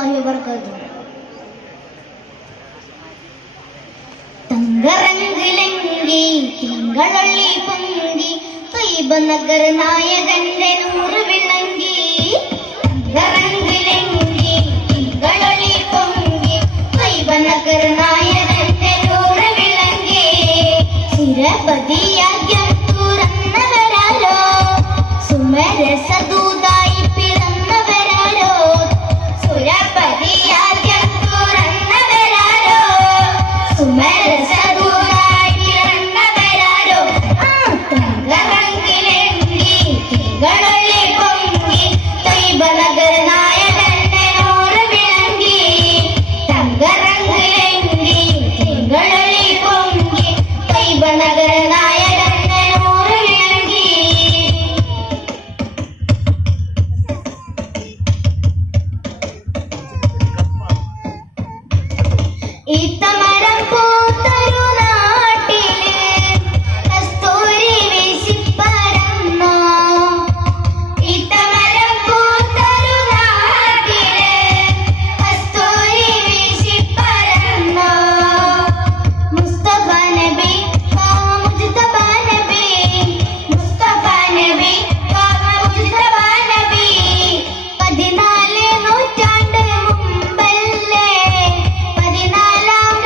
വറഹ്മത്തുള്ളാഹി വബറകാതുഹു. തങ്കറങ്കിലെങ്കി തിങ്കളൊള്ളി പൊങ്കി ത്വയ്ബ നഗർ നായകന്റെ നൂറ് വിളങ്ങി. തങ്കറങ്കിലെങ്കി തിങ്കളൊള്ളി പൊങ്കി ത്വയ്ബ നഗർ നായകന്റെ നൂറ് വിളങ്ങി. സുരപതിയാദ്യം തുറന്നവരാലോ സുമരസദൂതായി പിറന്നവരാലോ. സുരപതിയാദ്യം തുറന്നവരാലോ സുമരസദൂതായി പിറന്നവരാലോ. തങ്കറങ്കിലെങ്കി തിങ്കളൊള്ളി പൊങ്കി ത്വയ്ബ നഗർ നായകന്റെ നൂറ് വിളങ്ങി. തങ്കറങ്കിലെങ്കി തിങ്കളൊള്ളി പൊങ്കി ത്വയ്ബ നഗർ നായകന്റെ നൂറ് വിളങ്ങി. ഈത്തമരം പൂത്തൊരു നാട്ടില് കസ്തൂരി വീശിപ്പരന്നോ. ഈത്തമരം പൂത്തൊരു നാട്ടില് കസ്തൂരി വീശിപ്പരന്നോ. മുസ്തഫ നബി മുജ്തബ നബി മുസ്തഫ നബി മുജ്തബ നബി 14 നൂറ്റാണ്ട് മുമ്പല്ലേ 14-ാം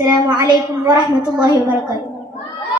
അസ്സലാമു അലൈക്കും വറഹ്മത്തുള്ളാഹി വബറകാതുഹു.